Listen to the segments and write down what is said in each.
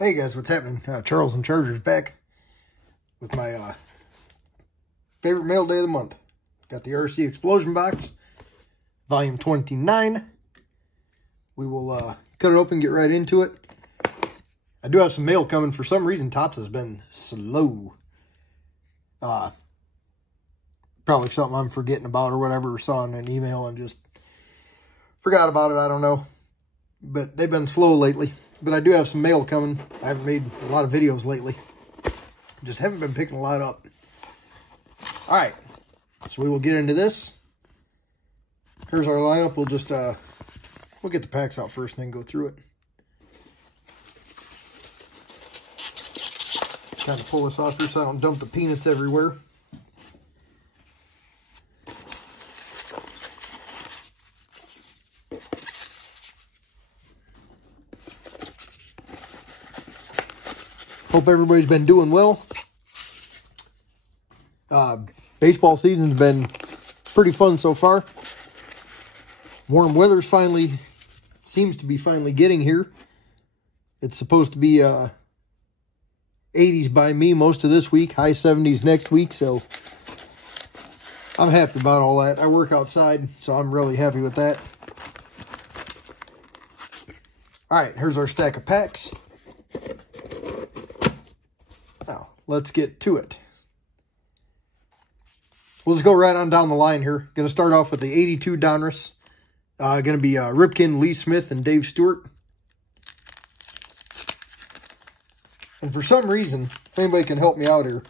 Hey guys, what's happening? Charles and Chargers back with my favorite mail day of the month. Got the RC Explosion Box, volume 29. We will cut it open, get right into it. I do have some mail coming. For some reason, Topps has been slow. Probably something I'm forgetting about or whatever, or saw in an email and just forgot about it. I don't know. But they've been slow lately. But I do have some mail coming. I haven't made a lot of videos lately. Just haven't been picking a lot up. Alright. So we will get into this. Here's our lineup. We'll just, we'll get the packs out first and then go through it. Kind of pull this off here so I don't dump the peanuts everywhere. Hope everybody's been doing well. Baseball season's been pretty fun so far. Warm weather's finally, seems to be finally getting here. It's supposed to be 80s by me most of this week, high 70s next week, so I'm happy about all that. I work outside, so I'm really happy with that. Alright, here's our stack of packs. Now, let's get to it. We'll just go right on down the line here. Going to start off with the 82 Donruss. Going to be Ripken, Lee Smith, and Dave Stewart. And for some reason, if anybody can help me out here,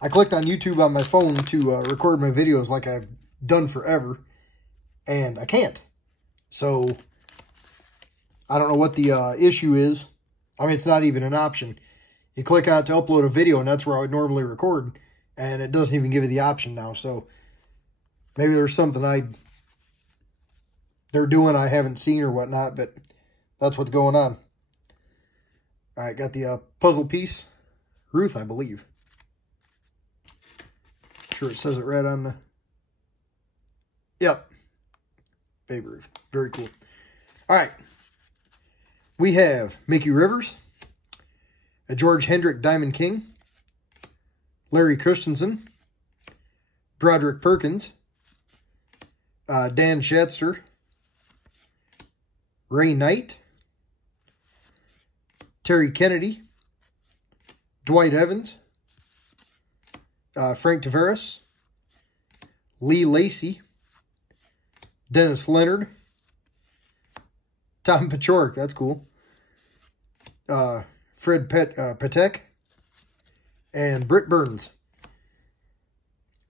I clicked on YouTube on my phone to record my videos like I've done forever, and I can't. So, I don't know what the issue is. I mean, it's not even an option. You click on it to upload a video, and that's where I would normally record, and it doesn't even give you the option now. So maybe there's something they're doing I haven't seen or whatnot, but that's what's going on. All right, got the puzzle piece. Ruth, I believe. Sure it says it right on the... Yep. Babe Ruth. Very cool. All right. We have Mickey Rivers, a George Hendrick Diamond King, Larry Christensen, Broderick Perkins, Dan Schatzter, Ray Knight, Terry Kennedy, Dwight Evans, Frank Tavares, Lee Lacy, Dennis Leonard, Tom Paciorek, that's cool, Fred Patek, and Britt Burns.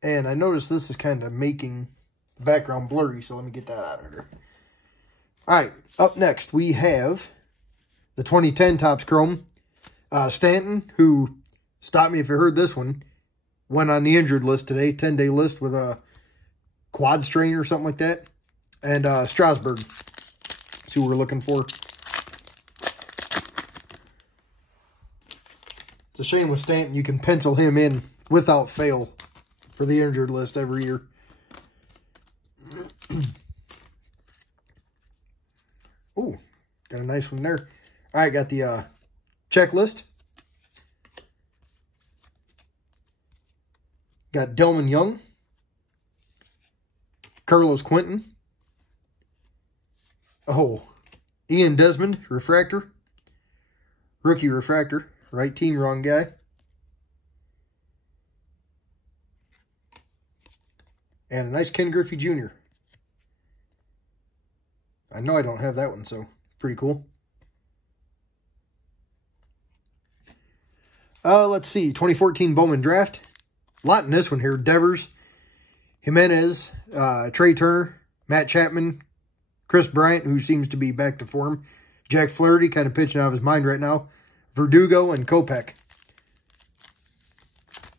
And I noticed this is kind of making the background blurry, so let me get that out of here. Alright, up next we have the 2010 Topps Chrome. Stanton, who, stop me if you heard this one, went on the injured list today, 10-day list with a quad strain or something like that. And Strasburg, that's who we're looking for. It's a shame with Stanton, you can pencil him in without fail for the injured list every year. Ooh, got a nice one there. All right, got the checklist. Got Delman Young, Carlos Quentin. Oh, Ian Desmond, refractor. Rookie refractor. Right team, wrong guy. And a nice Ken Griffey Jr. I know I don't have that one, so pretty cool. Let's see, 2014 Bowman Draft. A lot in this one here. Devers, Jimenez, Trey Turner, Matt Chapman, Chris Bryant, who seems to be back to form, Jack Flaherty, kind of pitching out of his mind right now, Verdugo, and Kopech.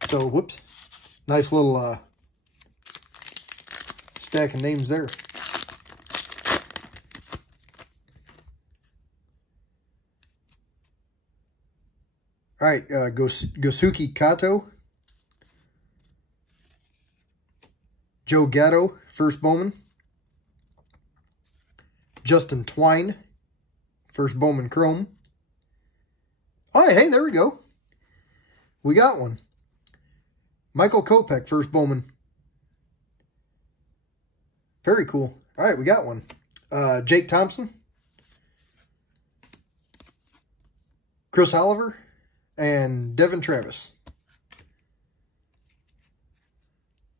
So, whoops. Nice little stack of names there. All right, Gosuke Kato, Joe Gatto, first Bowman, Justin Twine, first Bowman Chrome, Oh, hey, there we go. We got one. Michael Kopech, first Bowman. Very cool. All right, we got one. Jake Thompson. Chris Oliver. And Devin Travis.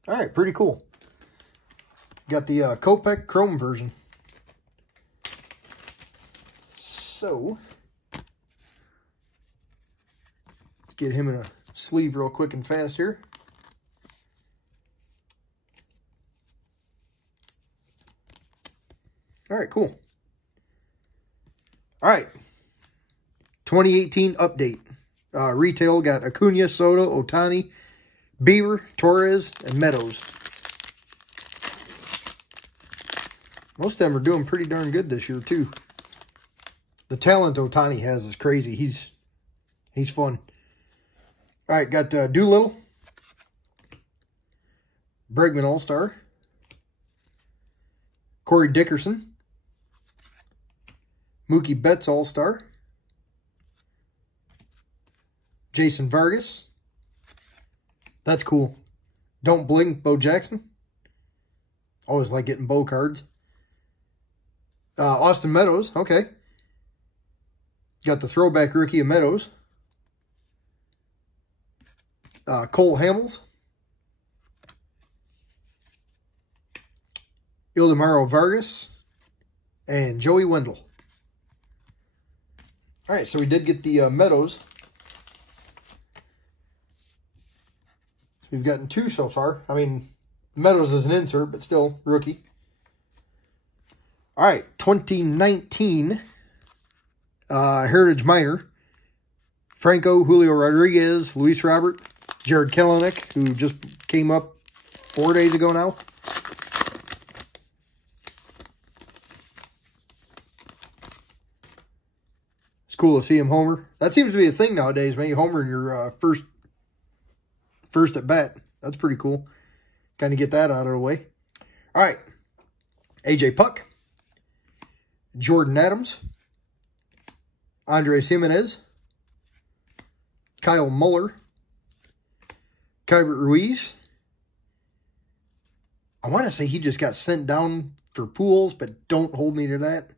All right, pretty cool. Got the Kopech Chrome version. So, let's get him in a sleeve real quick and fast here. All right, cool. All right, 2018 update. Retail got Acuna, Soto, Ohtani, Bieber, Torres, and Meadows. Most of them are doing pretty darn good this year, too. The talent Ohtani has is crazy. He's fun. All right, got Doolittle, Bregman All-Star, Corey Dickerson, Mookie Betts All-Star, Jason Vargas. That's cool. Don't Blink, Bo Jackson. Always like getting Bo cards. Austin Meadows. Okay. Got the throwback rookie of Meadows. Cole Hamels. Ildemaro Vargas. And Joey Wendell. All right, so we did get the Meadows. We've gotten two so far. I mean, Meadows is an insert, but still, rookie. All right, 2019 Heritage Minor. Franco, Julio Rodriguez, Luis Robert, Jared Kelenic, who just came up 4 days ago now. It's cool to see him homer. That seems to be a thing nowadays, man. You homer in your first at bat. That's pretty cool. Kind of get that out of the way. All right. AJ Puck. Jordan Adams. Andres Jimenez. Kyle Muller. Kybert Ruiz. I want to say he just got sent down for pools, but don't hold me to that.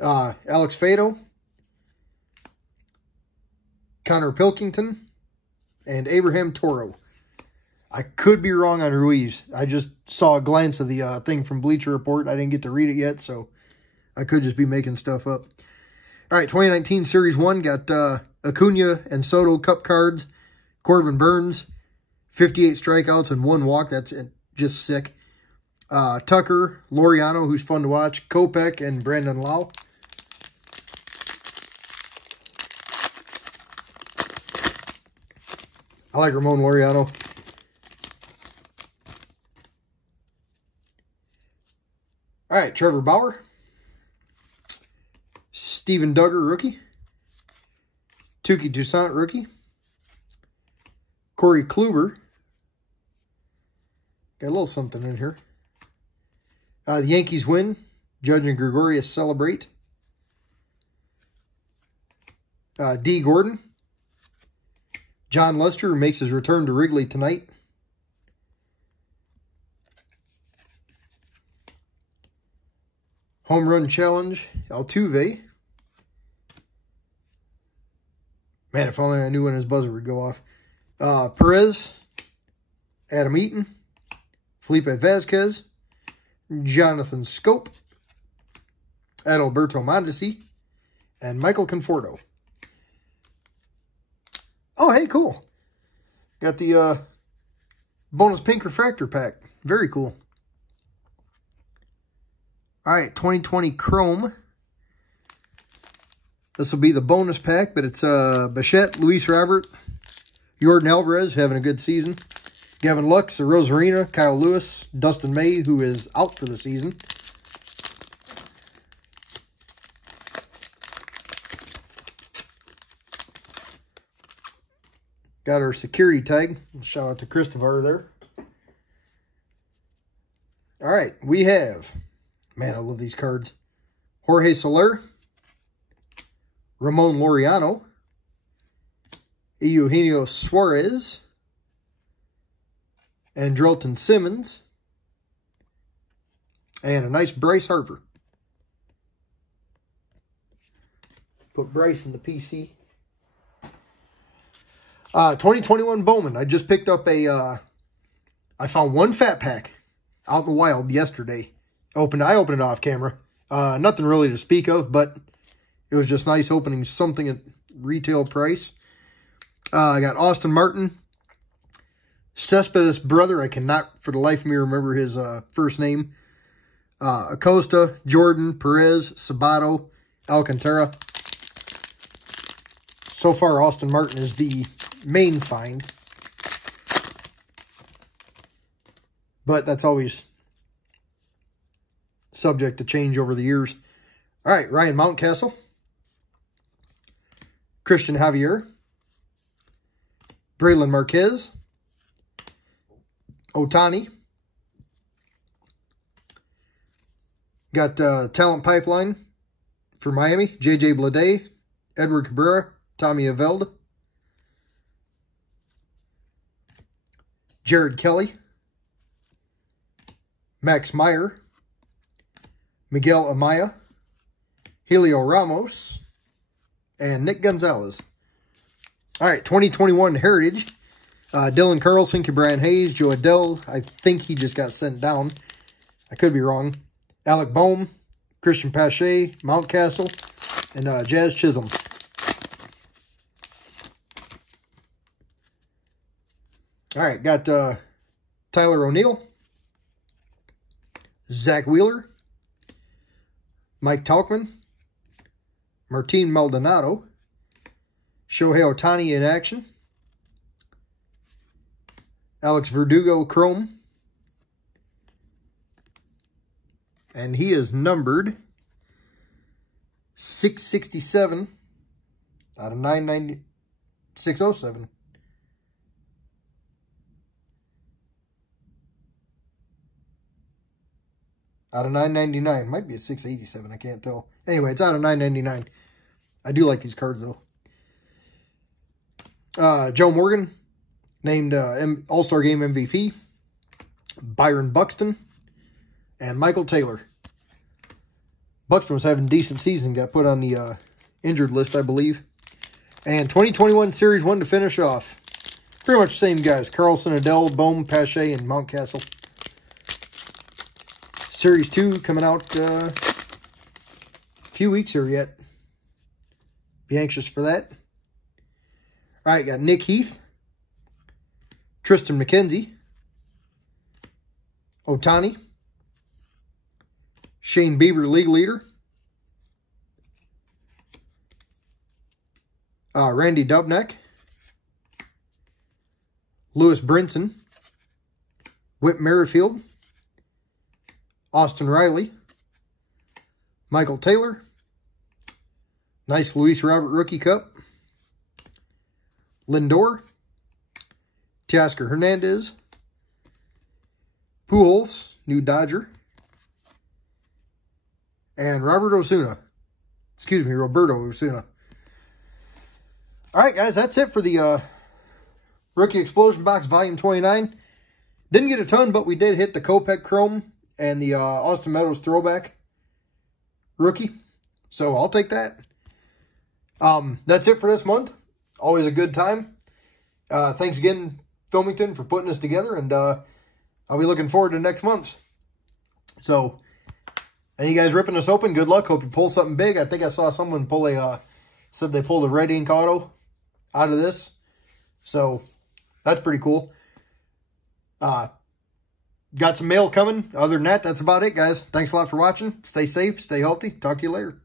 Alex Fado. Connor Pilkington. And Abraham Toro. I could be wrong on Ruiz. I just saw a glance of the thing from Bleacher Report. I didn't get to read it yet, so I could just be making stuff up. All right, 2019 Series 1 got Acuna and Soto Cup cards. Corbin Burns, 58 strikeouts and 1 walk. That's just sick. Tucker, Laureano, who's fun to watch. Kopech and Brandon Lau. I like Ramon Laureano. All right, Trevor Bauer. Steven Duggar, rookie. Touki Toussaint, rookie. Corey Kluber. Got a little something in here. The Yankees win. Judge and Gregorius celebrate. D. Gordon. John Lester, who makes his return to Wrigley tonight. Home Run Challenge, Altuve. Man, if only I knew when his buzzer would go off. Perez, Adam Eaton, Felipe Vasquez, Jonathan Scope, Adalberto Mondesi, and Michael Conforto. Oh, hey, cool. Got the bonus pink refractor pack. Very cool. All right, 2020 Chrome. This will be the bonus pack, but it's Bichette, Luis Robert, Jordan Alvarez having a good season. Gavin Lux, Rosarina, Kyle Lewis, Dustin May, who is out for the season. Got our security tag. Shout out to Christopher there. All right, we have, man, I love these cards. Jorge Soler, Ramon Laureano, Eugenio Suarez, and Drelton Simmons, and a nice Bryce Harper. Put Bryce in the PC. 2021 Bowman. I just picked up a, I found one fat pack out in the wild yesterday. I opened it off camera. Nothing really to speak of, but it was just nice opening something at retail price. I got Austin Martin, Cespedes' brother. I cannot for the life of me remember his first name. Acosta, Jordan, Perez, Sabato, Alcantara. So far, Austin Martin is the main find. But that's always subject to change over the years. All right, Ryan Mountcastle, Christian Javier, Braylon Marquez, Ohtani. Got Talent Pipeline for Miami, J.J. Bleday, Edward Cabrera, Tommy Aveld, Jared Kelly, Max Meyer, Miguel Amaya, Helio Ramos, and Nick Gonzalez. All right, 2021 Heritage. Dylan Carlson, Cabrian Hayes, Joe Adele. I think he just got sent down. I could be wrong. Alec Bohm, Christian Pache, Mountcastle, and Jazz Chisholm. All right, got Tyler O'Neill, Zach Wheeler, Mike Tauchman, Martin Maldonado, Shohei Ohtani in action, Alex Verdugo Chrome, and he is numbered 667 out of 990, 607. Out of 999. Might be a 687. I can't tell. Anyway, it's out of 999. I do like these cards, though. Joe Morgan, named All-Star Game MVP. Byron Buxton. And Michael Taylor. Buxton was having a decent season. Got put on the injured list, I believe. And 2021 Series 1 to finish off. Pretty much the same guys. Carlson, Adele, Bohm, Pache, and Mountcastle. Series 2 coming out a few weeks here yet. Be anxious for that. All right, got Nick Heath, Tristan McKenzie, Ohtani, Shane Bieber, league leader, Randy Dubnak, Lewis Brinson, Whit Merrifield, Austin Riley, Michael Taylor, nice Luis Robert Rookie Cup, Lindor, Teoscar Hernandez, Pujols, new Dodger, and Roberto Osuna. All right, guys, that's it for the Rookie Explosion Box Volume 29. Didn't get a ton, but we did hit the Kopech Chrome and the Austin Meadows Throwback Rookie. So I'll take that. That's it for this month. Always a good time. Thanks again, Filmington, for putting this together. And I'll be looking forward to next month's. So, any guys ripping this open, good luck. Hope you pull something big. I think I saw someone pull a, said they pulled a red ink auto out of this. So, that's pretty cool. Got some mail coming. Other than that, that's about it, guys. Thanks a lot for watching. Stay safe. Stay healthy. Talk to you later.